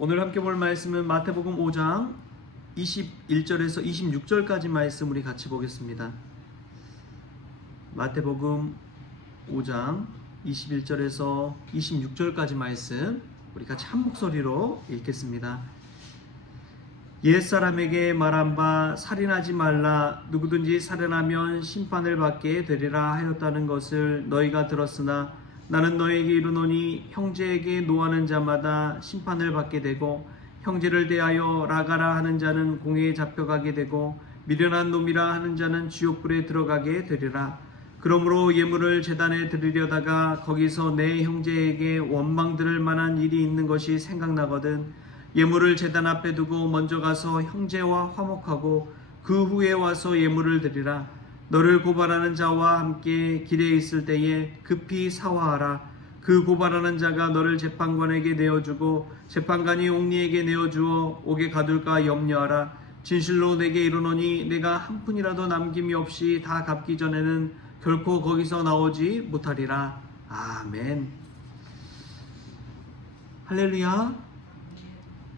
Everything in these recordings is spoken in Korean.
오늘 함께 볼 말씀은 마태복음 5장 21절에서 26절까지 말씀 우리 같이 보겠습니다. 마태복음 5장 21절에서 26절까지 말씀 우리 같이 한 목소리로 읽겠습니다. 옛사람에게 말한 바 살인하지 말라, 누구든지 살인하면 심판을 받게 되리라 하였다는 것을 너희가 들었으나 나는 너희에게 이르노니 형제에게 노하는 자마다 심판을 받게 되고 형제를 대하여 라가라 하는 자는 공회에 잡혀가게 되고 미련한 놈이라 하는 자는 지옥불에 들어가게 되리라. 그러므로 예물을 제단에 드리려다가 거기서 내 형제에게 원망 들을 만한 일이 있는 것이 생각나거든 예물을 제단 앞에 두고 먼저 가서 형제와 화목하고 그 후에 와서 예물을 드리라. 너를 고발하는 자와 함께 길에 있을 때에 급히 사화하라. 그 고발하는 자가 너를 재판관에게 내어주고 재판관이 옥리에게 내어주어 옥에 가둘까 염려하라. 진실로 내게 이르노니 내가 한 푼이라도 남김이 없이 다 갚기 전에는 결코 거기서 나오지 못하리라. 아멘. 할렐루야.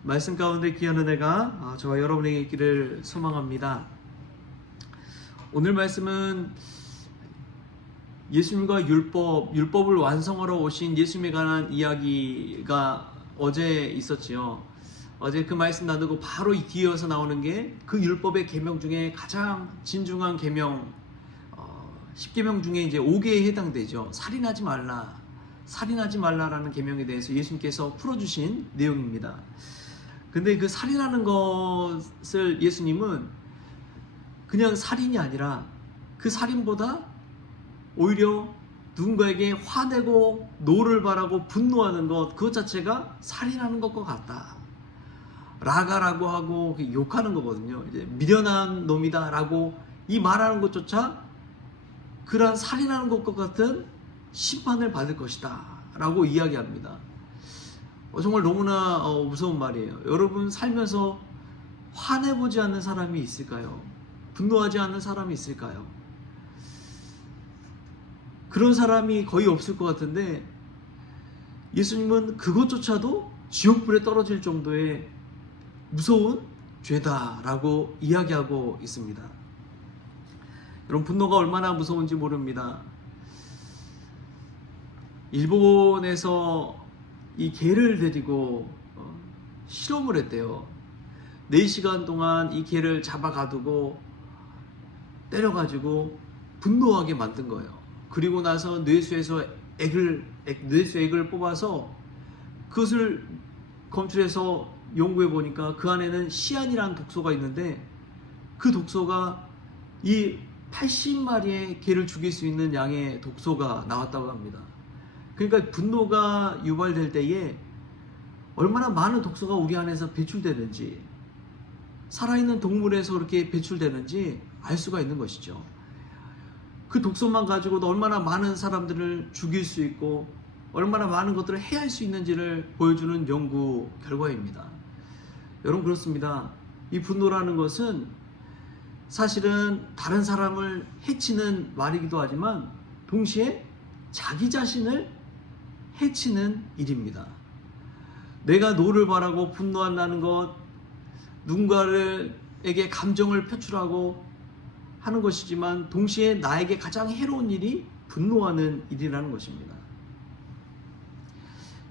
말씀 가운데 귀한 은혜가 저와 여러분에게 있기를 소망합니다. 오늘 말씀은 예수님과 율법을 완성하러 오신 예수님에 관한 이야기가 어제 있었지요. 어제 그 말씀 나누고 바로 뒤이어서 나오는 게 그 율법의 계명 중에 가장 진중한 계명 10계명 중에 이제 5개에 해당되죠. 살인하지 말라라는 계명에 대해서 예수님께서 풀어주신 내용입니다. 근데 그 살인하는 것을 예수님은 그냥 살인이 아니라 그 살인보다 오히려 누군가에게 화내고 노를 바라고 분노하는 것, 그것 자체가 살인하는 것과 같다. 라가라고 하고 욕하는 거거든요. 이제 미련한 놈이다 라고 이 말하는 것조차 그러한 살인하는 것과 같은 심판을 받을 것이다 라고 이야기합니다. 정말 너무나 무서운 말이에요. 여러분 살면서 화내보지 않는 사람이 있을까요? 분노하지 않는 사람이 있을까요? 그런 사람이 거의 없을 것 같은데 예수님은 그것조차도 지옥불에 떨어질 정도의 무서운 죄다라고 이야기하고 있습니다. 여러분 분노가 얼마나 무서운지 모릅니다. 일본에서 이 개를 데리고 실험을 했대요. 4시간 동안 이 개를 잡아 가두고 때려가지고 분노하게 만든 거예요. 그리고 나서 뇌수에서 뇌수액을 뽑아서 그것을 검출해서 연구해 보니까 그 안에는 시안이라는 독소가 있는데 그 독소가 이 80마리의 개를 죽일 수 있는 양의 독소가 나왔다고 합니다. 그러니까 분노가 유발될 때에 얼마나 많은 독소가 우리 안에서 배출되는지, 살아있는 동물에서 그렇게 배출되는지 알 수가 있는 것이죠. 그 독소만 가지고도 얼마나 많은 사람들을 죽일 수 있고 얼마나 많은 것들을 해할 수 있는지를 보여주는 연구 결과입니다. 여러분 그렇습니다. 이 분노라는 것은 사실은 다른 사람을 해치는 말이기도 하지만 동시에 자기 자신을 해치는 일입니다. 내가 노를 바라고 분노한다는 것, 누군가에게 감정을 표출하고 하는 것이지만 동시에 나에게 가장 해로운 일이 분노하는 일이라는 것입니다.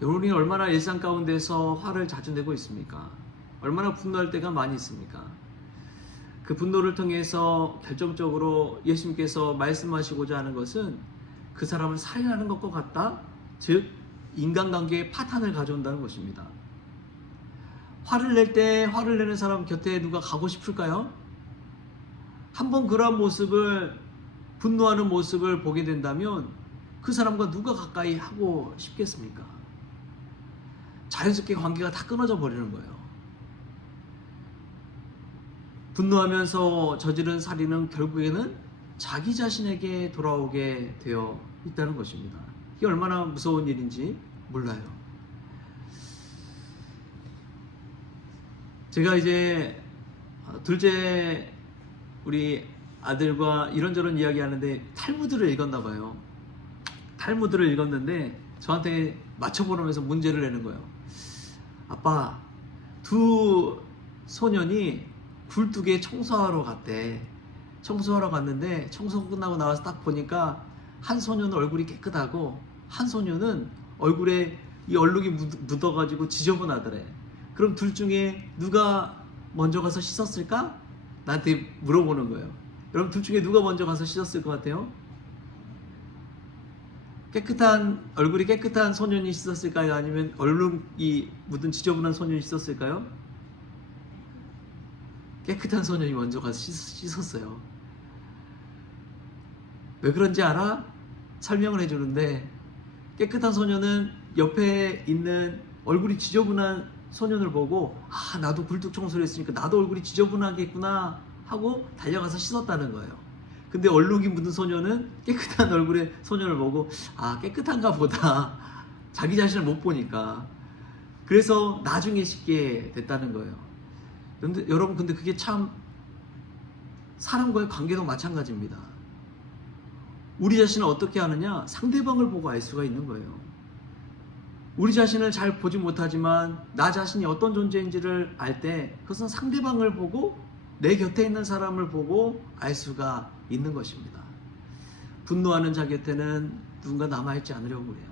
여러분이 얼마나 일상 가운데서 화를 자주 내고 있습니까? 얼마나 분노할 때가 많이 있습니까? 그 분노를 통해서 결정적으로 예수님께서 말씀하시고자 하는 것은 그 사람을 살인하는 것과 같다? 즉 인간관계의 파탄을 가져온다는 것입니다. 화를 낼 때 화를 내는 사람 곁에 누가 가고 싶을까요? 한번 그러한 모습을, 분노하는 모습을 보게 된다면 그 사람과 누가 가까이 하고 싶겠습니까? 자연스럽게 관계가 다 끊어져 버리는 거예요. 분노하면서 저지른 살인은 결국에는 자기 자신에게 돌아오게 되어 있다는 것입니다. 이게 얼마나 무서운 일인지 몰라요. 제가 이제 둘째 우리 아들과 이런저런 이야기하는데 탈무드를 읽었나 봐요. 탈무드를 읽었는데 저한테 맞춰보면서 문제를 내는 거예요. 아빠, 두 소년이 굴뚝에 청소하러 갔대. 청소하러 갔는데 청소 끝나고 나와서 딱 보니까 한 소년은 얼굴이 깨끗하고 한 소년은 얼굴에 이 얼룩이 묻어가지고 지저분하더래. 그럼 둘 중에 누가 먼저 가서 씻었을까? 나한테 물어보는 거예요. 여러분 둘 중에 누가 먼저 가서 씻었을 것 같아요? 얼굴이 깨끗한 소년이 씻었을까요? 아니면 얼룩이 묻은 지저분한 소년이 씻었을까요? 깨끗한 소년이 먼저 가서 씻었어요. 왜 그런지 알아? 설명을 해주는데, 깨끗한 소년은 옆에 있는 얼굴이 지저분한 소년을 보고 나도 굴뚝 청소를 했으니까 나도 얼굴이 지저분하겠구나 하고 달려가서 씻었다는 거예요. 근데 얼룩이 묻은 소년은 깨끗한 얼굴의 소년을 보고 깨끗한가 보다 자기 자신을 못 보니까 그래서 나중에 씻게 됐다는 거예요. 근데 여러분, 근데 그게 참 사람과의 관계도 마찬가지입니다. 우리 자신을 어떻게 아느냐? 상대방을 보고 알 수가 있는 거예요. 우리 자신을 잘 보지 못하지만 나 자신이 어떤 존재인지를 알 때 그것은 상대방을 보고 내 곁에 있는 사람을 보고 알 수가 있는 것입니다. 분노하는 자 곁에는 누군가 남아있지 않으려고 그래요.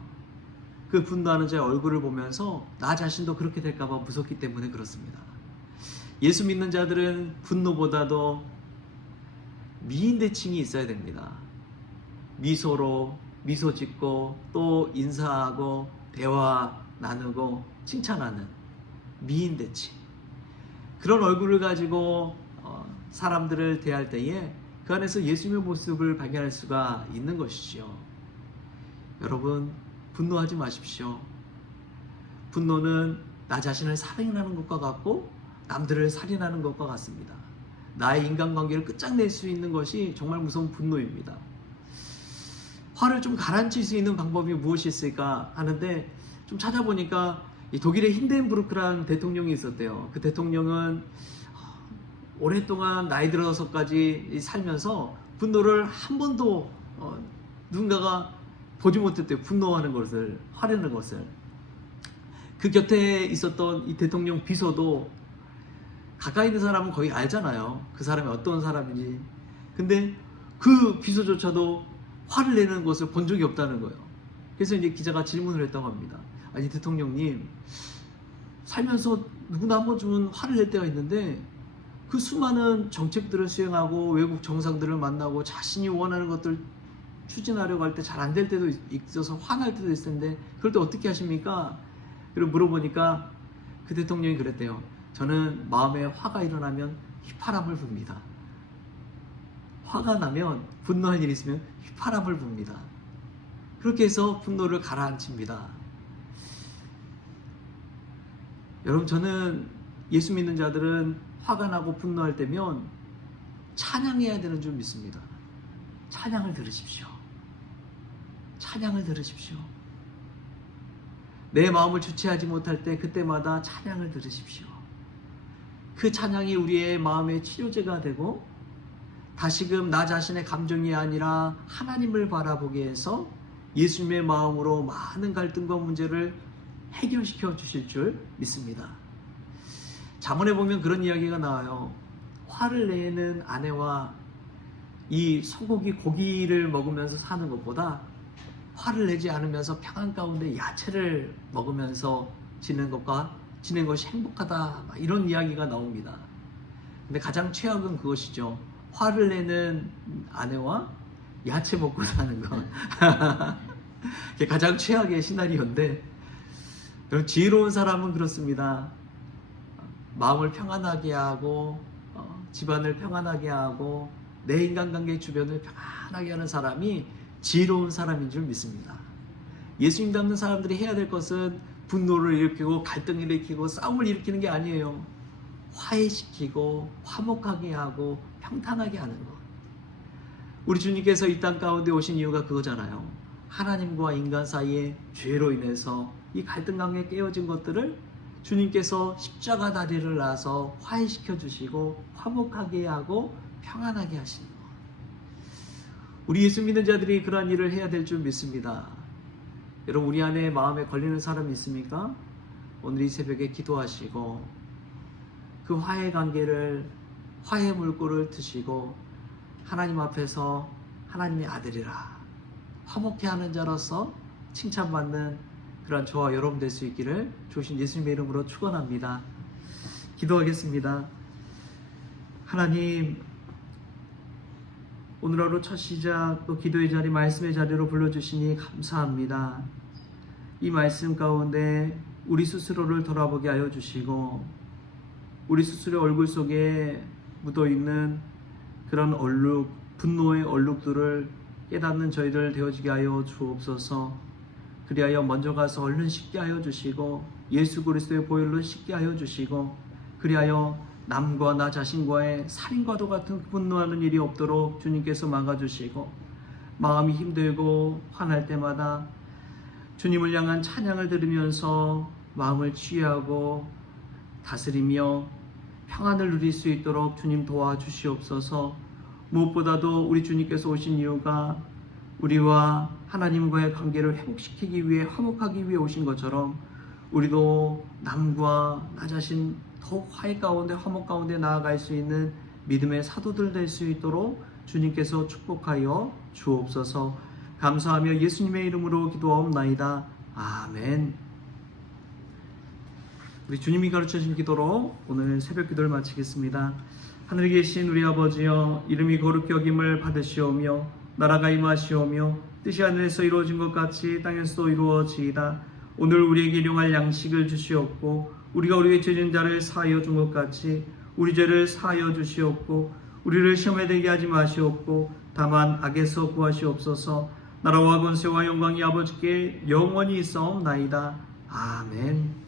그 분노하는 자의 얼굴을 보면서 나 자신도 그렇게 될까봐 무섭기 때문에 그렇습니다. 예수 믿는 자들은 분노보다도 미인대칭이 있어야 됩니다. 미소로 미소 짓고 또 인사하고 대화 나누고 칭찬하는 미인대칭, 그런 얼굴을 가지고 사람들을 대할 때에 그 안에서 예수님의 모습을 발견할 수가 있는 것이죠. 여러분, 분노하지 마십시오. 분노는 나 자신을 살인하는 것과 같고 남들을 살인하는 것과 같습니다. 나의 인간관계를 끝장낼 수 있는 것이 정말 무서운 분노입니다. 화를 좀 가라앉힐 수 있는 방법이 무엇이 있을까 하는데 좀 찾아보니까 이 독일의 힌덴부르크라는 대통령이 있었대요. 그 대통령은 오랫동안 나이 들어서까지 살면서 분노를 한 번도 누군가가 보지 못했대요. 분노하는 것을, 화내는 것을. 그 곁에 있었던 이 대통령 비서도 가까이 있는 사람은 거의 알잖아요. 그 사람이 어떤 사람인지. 근데 그 비서조차도 화를 내는 것을 본 적이 없다는 거예요. 그래서 이제 기자가 질문을 했다고 합니다. 아니 대통령님, 살면서 누구나 한 번쯤은 화를 낼 때가 있는데 그 수많은 정책들을 수행하고 외국 정상들을 만나고 자신이 원하는 것들 추진하려고 할 때 잘 안 될 때도 있어서 화날 때도 있을 텐데 그럴 때 어떻게 하십니까? 그리고 물어보니까 그 대통령이 그랬대요. 저는 마음에 화가 일어나면 휘파람을 붑니다. 화가 나면 분노할 일이 있으면 휘파람을 붑니다. 그렇게 해서 분노를 가라앉힙니다. 여러분, 저는 예수 믿는 자들은 화가 나고 분노할 때면 찬양해야 되는 줄 믿습니다. 찬양을 들으십시오. 찬양을 들으십시오. 내 마음을 주체하지 못할 때 그때마다 찬양을 들으십시오. 그 찬양이 우리의 마음의 치료제가 되고 다시금 나 자신의 감정이 아니라 하나님을 바라보게 해서 예수님의 마음으로 많은 갈등과 문제를 해결시켜 주실 줄 믿습니다. 잠언에 보면 그런 이야기가 나와요. 화를 내는 아내와 이 소고기 고기를 먹으면서 사는 것보다 화를 내지 않으면서 평안 가운데 야채를 먹으면서 지내는 것이 행복하다, 이런 이야기가 나옵니다. 근데 가장 최악은 그것이죠. 화를 내는 아내와 야채 먹고 사는 것. 그게 가장 최악의 시나리오인데, 지혜로운 사람은 그렇습니다. 마음을 평안하게 하고 집안을 평안하게 하고 내 인간관계 주변을 평안하게 하는 사람이 지혜로운 사람인 줄 믿습니다. 예수님 닮는 사람들이 해야 될 것은 분노를 일으키고 갈등을 일으키고 싸움을 일으키는 게 아니에요. 화해시키고 화목하게 하고 평탄하게 하는 것. 우리 주님께서 이 땅 가운데 오신 이유가 그거잖아요. 하나님과 인간 사이에 죄로 인해서 이 갈등 관계에 깨어진 것들을 주님께서 십자가 다리를 놔서 화해시켜 주시고 화목하게 하고 평안하게 하시는 것. 우리 예수 믿는 자들이 그러한 일을 해야 될 줄 믿습니다. 여러분, 우리 안에 마음에 걸리는 사람이 있습니까? 오늘 이 새벽에 기도하시고 그 화해 관계를, 화해 물꼬를 트시고 하나님 앞에서 하나님의 아들이라 화목해 하는 자로서 칭찬받는 그런 저와 여러분 될 수 있기를 주신 예수님의 이름으로 축원합니다. 기도하겠습니다. 하나님, 오늘 하루 첫 시작 또 기도의 자리, 말씀의 자리로 불러주시니 감사합니다. 이 말씀 가운데 우리 스스로를 돌아보게 하여 주시고 우리 스스로의 얼굴 속에 묻어있는 그런 얼룩, 분노의 얼룩들을 깨닫는 저희들 되어지게 하여 주옵소서. 그리하여 먼저 가서 얼른 씻게 하여 주시고 예수 그리스도의 보혈로 씻게 하여 주시고 그리하여 남과 나 자신과의 살인과도 같은 분노하는 일이 없도록 주님께서 막아주시고 마음이 힘들고 화날 때마다 주님을 향한 찬양을 들으면서 마음을 치유하고 다스리며 평안을 누릴 수 있도록 주님 도와주시옵소서. 무엇보다도 우리 주님께서 오신 이유가 우리와 하나님과의 관계를 회복시키기 위해, 화목하기 위해 오신 것처럼 우리도 남과 나 자신 더욱 화해 가운데, 화목 가운데 나아갈 수 있는 믿음의 사도들 될 수 있도록 주님께서 축복하여 주옵소서. 감사하며 예수님의 이름으로 기도하옵나이다. 아멘. 우리 주님이 가르쳐주신 기도로 오늘 새벽 기도를 마치겠습니다. 하늘에 계신 우리 아버지여, 이름이 거룩히 여김을 받으시오며 나라가 임하시오며 뜻이 하늘에서 이루어진 것 같이 땅에서도 이루어지이다. 오늘 우리에게 일용할 양식을 주시옵고 우리가 우리의 죄진 자를 사하여 준 것 같이 우리 죄를 사하여 주시옵고 우리를 시험에 들게 하지 마시옵고 다만 악에서 구하시옵소서. 나라와 권세와 영광이 아버지께 영원히 있사옵나이다. 아멘.